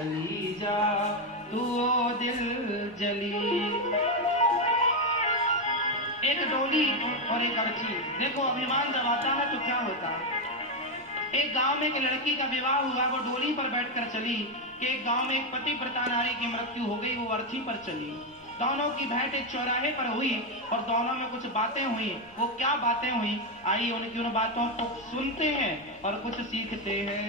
चली जा तू ओ दिल जली। एक डोली और एक अर्ची। देखो अभिमान जब आता है तो क्या होता है। एक गांव में एक लड़की का विवाह हुआ, वो डोली पर बैठकर चली कि एक गांव में एक पति प्रता नारी की मृत्यु हो गई, वो अर्थी पर चली। दोनों की भेंट एक चौराहे पर हुई और दोनों में कुछ बातें हुई। वो क्या बातें हुई, आइए उनकी उन बातों को सुनते हैं और कुछ सीखते हैं।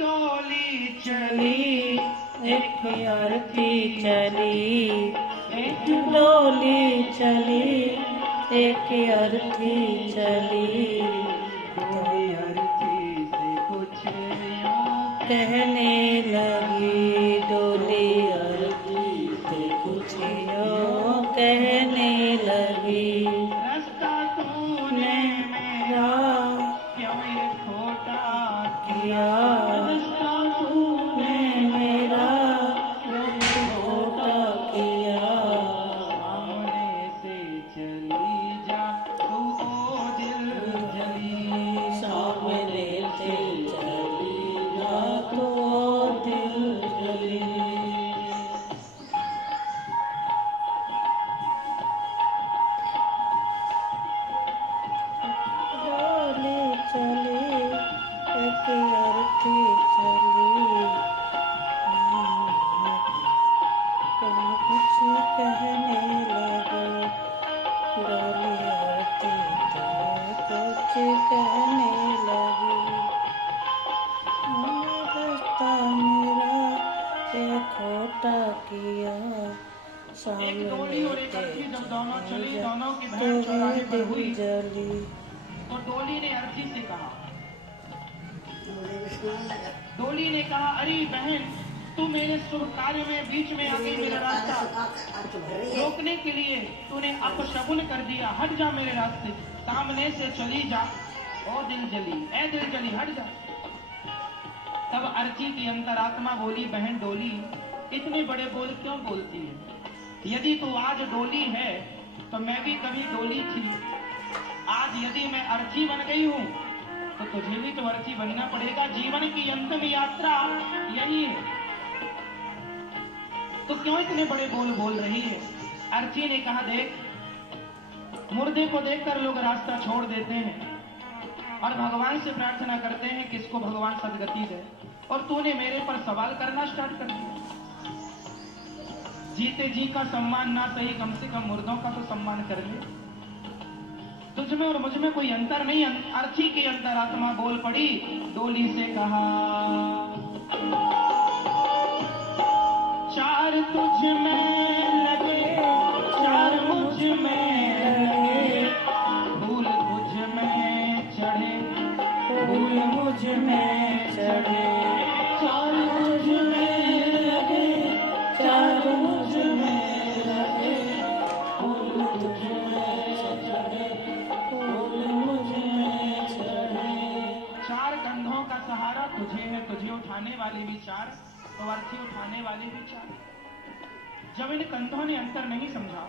डोली चली एक अर्थी चली, एक डोली चली एक अर्थी चली। कोई अर्थी से कुछ कहने लगी, डोली अर्थी से कुछ यूं कहने लगी। रास्ता तूने मेरा क्यों ये खोटा किया, रास्ता तूने मेरा क्यों खोटा किया। सामने से चली जा तू ओ दिल जली। सामने से चली जा तो दिल जली। डोली चली एक अर्थी चली, कुछ कहने लगे। डोली अर्थी चली कुछ कहने लगी। रास्ता मेरा ये खोटा किया। एक डोली और एक अर्थी जब दोनों चली, दोनों की तो भेंट चौराहे पर हुई जली। तो डोली ने अर्थी से कहा, डोली ने कहा, अरे बहन तू मेरे शुभ कार्य में बीच में आके मेरा रास्ता रोकने के लिए तूने अपशगुन कर दिया। हट जा मेरे रास्ते, सामने से चली जा ओ दिल जली, ए दिल जली हट जा। तब अर्ची की अंतरात्मा बोली, बहन डोली इतने बड़े बोल क्यों बोलती है? यदि तू आज डोली है तो मैं भी कभी डोली थी। आज यदि मैं अर्थी बन गई हूं तो तुझे भी तो अर्थी बनना पड़ेगा। जीवन की अंतिम यात्रा यही है, तो क्यों इतने बड़े बोल बोल रही है? अर्थी ने कहा, देख मुर्दे को देखकर लोग रास्ता छोड़ देते हैं और भगवान से प्रार्थना करते हैं कि इसको भगवान सदगति दे, और तूने मेरे पर सवाल करना स्टार्ट कर दिया। जीते जी का सम्मान ना सही, कम से कम मुर्दों का तो सम्मान कर ले। तुझमें और मुझमें कोई अंतर नहीं। अर्थी की अंतरात्मा बोल पड़ी, डोली से कहा, चार तुझ में लगे चार मुझ में लगे, फूल तुझ में चढ़े फूल मुझ में चढ़े। चार मुझ में लगे चार मुझ में लगे, फूल तुझ में चढ़े फूल मुझ में चढ़े। चार कंधों का सहारा तुझे है, तुझे उठाने वाली भी चार तो अर्थी उठाने वाली भी चार। जब इन कंधों ने अंतर नहीं समझा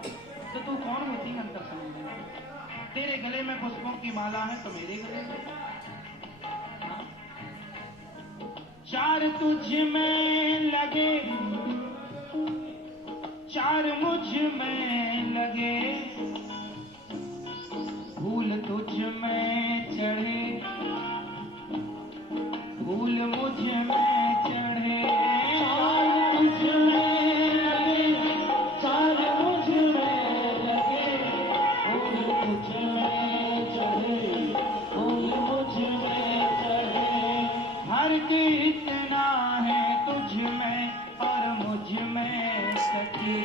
तो तू कौन होती है अंतर समझने वाली? तेरे गले में पुष्पों की माला है तो मेरे गले में। हाँ? चार तुझ में लगे चार मुझ में लगे, फूल तुझ में चढ़े फूल मुझ में चढ़े। चार मुझ में लगे चार मुझ में लगे, फूल मुझ में चढ़े फूल मुझ में चढ़े। हर के इतना है तुझ में और मुझ में सखी,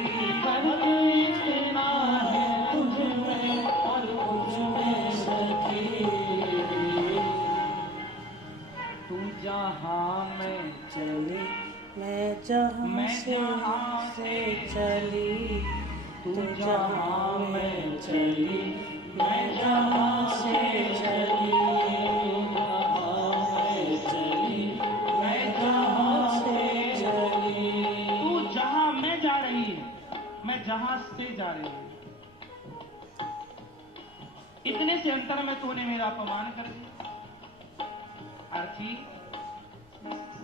हर इतना है तुझ में और मुझ में सखी। तू जहाँ मैं चली मैं जहाँ से चली, तू जहाँ में चली मैं जहाँ से चली, जहाँ में चली मैं जहाँ से चली। तू जहाँ मैं जा रही है मैं जहाँ से जा रही हूँ। इतने से अंतर में तूने मेरा अपमान कर दिया। अर्थी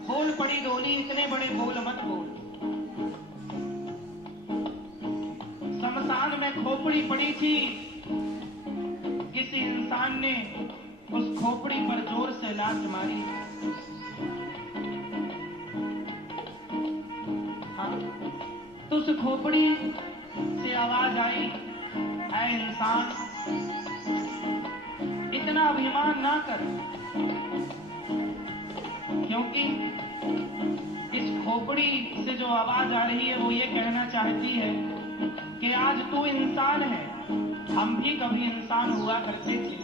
बोल पड़ी डोली, इतने बड़े बोल मत बोल। शमशान में खोपड़ी पड़ी थी, किसी इंसान ने उस खोपड़ी पर जोर से लात मारी। हाँ, तो उस खोपड़ी से आवाज आई, ऐ इंसान इतना अभिमान ना कर, क्योंकि इस खोपड़ी से जो आवाज आ रही है वो ये कहना चाहती है कि आज तू इंसान है, हम भी कभी इंसान हुआ करते थे,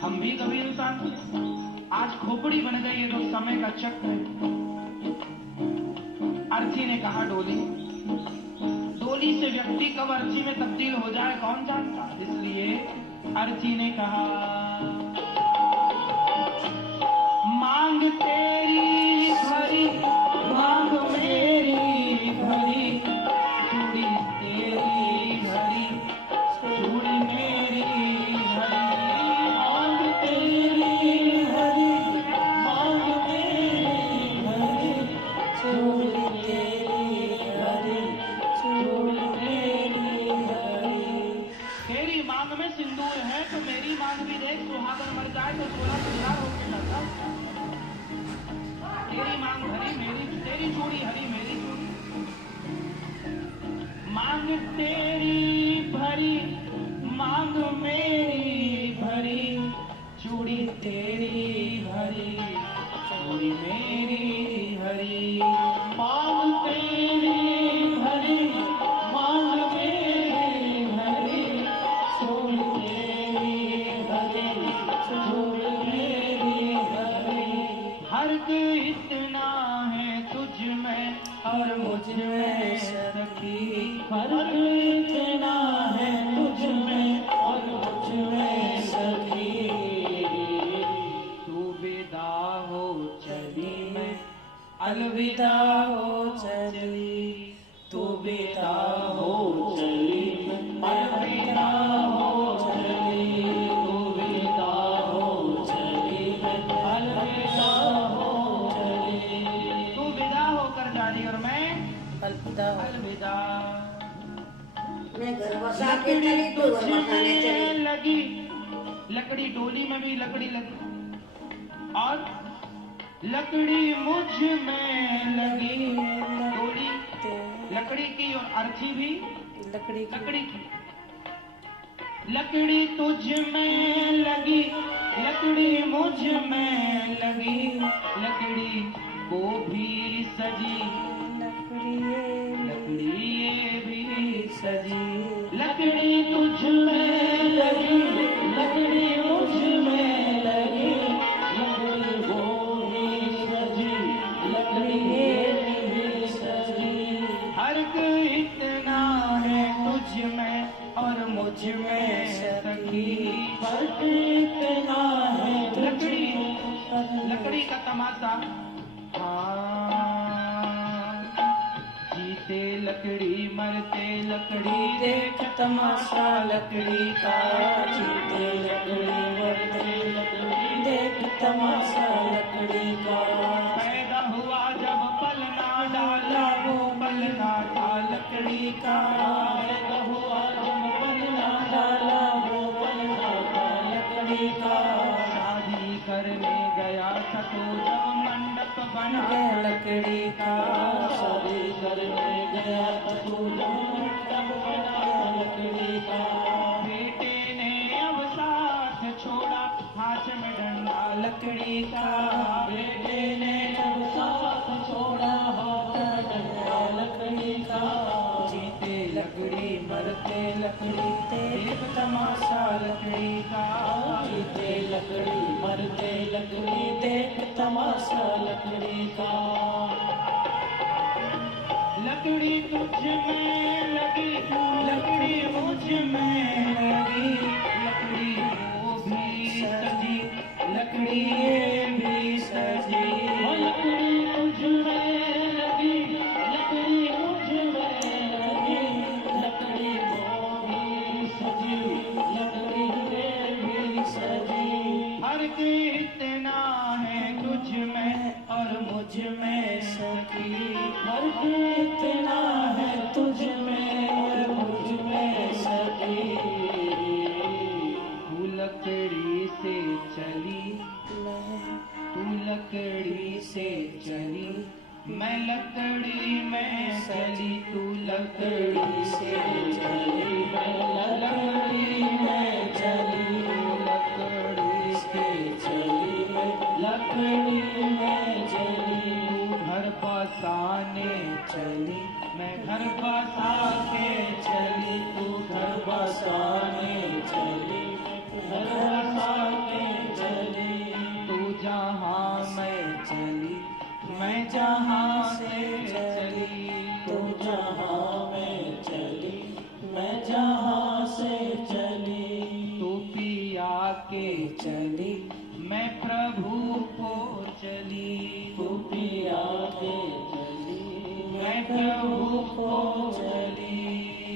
हम भी कभी इंसान थे, आज खोपड़ी बन गई है तो समय का चक्र है। अर्थी ने कहा डोली, डोली से व्यक्ति कब अर्थी में तब्दील हो जाए कौन जानता। इसलिए अर्थी ने कहा, मांग तेरी भरी मांग मेरी भरी, चूड़ी तेरी भरी चूड़ी मेरी भरी। मांग तेरी हरी मांग मेरी हरी, चूड़ी तेरी हरी चूड़ी मेरी हरी। तेरी मांग में सिंदूर है तो मेरी मांग भी देख, सुहागन मर जाए तो 16 सिंगार होके जाता। तेरी मांग हरी मेरी, तेरी चूड़ी हरी मेरी चूड़ी। मांग तेरी भरी मांग मेरी भरी, चूड़ी तेरी हरी चूड़ी मेरी हरी। मांग तेरी हरी मांग मेरी हरी, चूड़ी तेरी हरी चूड़ी मेरी हरी। फर्क इतना है तुझ में और मुझ में सखी, फर्क इतना है तुझ में और मुझ में सखी। तू विदा हो चली मैं अलविदा हो चली, तू विदा हो चली अलविदा हो चली, तू विदा हो चली अलविदा हो चली। तू विदा होकर जा रही और मैं अलविदा अलविदा। मैं घर बसा के चली तो घर बसाने चली। लगी लकड़ी, डोली में भी लकड़ी लगी और लकड़ी मुझ में लगी। डोली लकड़ी की और अर्थी भी लकड़ी की। लकड़ी तुझ में लगी लकड़ी मुझ में लगी, लकड़ी वो भी सजी लकड़ी ये भी सजी। लकड़ी तुझ में लगी लकड़ी मुझ में लगी, लकड़ी वो भी सजी लकड़ी ये भी सजी। फर्क इतना है तुझ में और मुझ में सखी। फर्क इतना है लकड़ी लकड़ी का तमाशा, हाँ, जीते लकड़ी मरते लकड़ी, देख तमाशा लकड़ी का, जीते लकड़ी मरते लकड़ी, देख तमाशा लकड़ी का। पैदा हुआ जब पलना डाला वो पलना था लकड़ी का। पैदा हुआ जब पलना डाला वो पलना था लकड़ी का। शादी करने गया था तो जब मंडप बना लकड़ी का, शादी करने गया था तो जब मंडप बना लकड़ी का। बेटे ने अब साथ छोड़ा हाथ में डंडा लकड़ी का। बेटे ने जब साथ छोड़ा हाथ में डंडा लकड़ी का। जीते लकड़ी मरते लकड़ी, देख तमाशा लकड़ी का। जीते लकड़ी मरते लकड़ी, देख तमाशा लकड़ी का। लकड़ी तुझ में लगी, लकड़ी मुझ में लगी, लकड़ी वो भी सजी, लकड़ी ये भी सजी। लकड़ी तुझ में लगी, लकड़ी मुझ में लगी, लकड़ी वो भी सजी, लकड़ी ये भी सजी। फर्क इतना है तुझ में और मुझ में सखी, फर्क इतना है तुझ में और मुझ में सखी। तू लकड़ी से चली, तू लकड़ी से चली, मैं लकड़ी में चली, तू लकड़ी से चली, मैं लकड़ी में चली, लकड़ी से चली, मैं लकड़ी में चली। घर बसाने चली, मैं घर बसा के चली, तू घर बसाने चली, घर बसा के चली। तू जहाँ मैं चली, मैं जहाँ से चली, तू जहाँ मैं चली, मैं जहाँ से चली। तू पिया के चली, मैं प्रभु को चली, तू पिया के चली, मैं प्रभु को चली।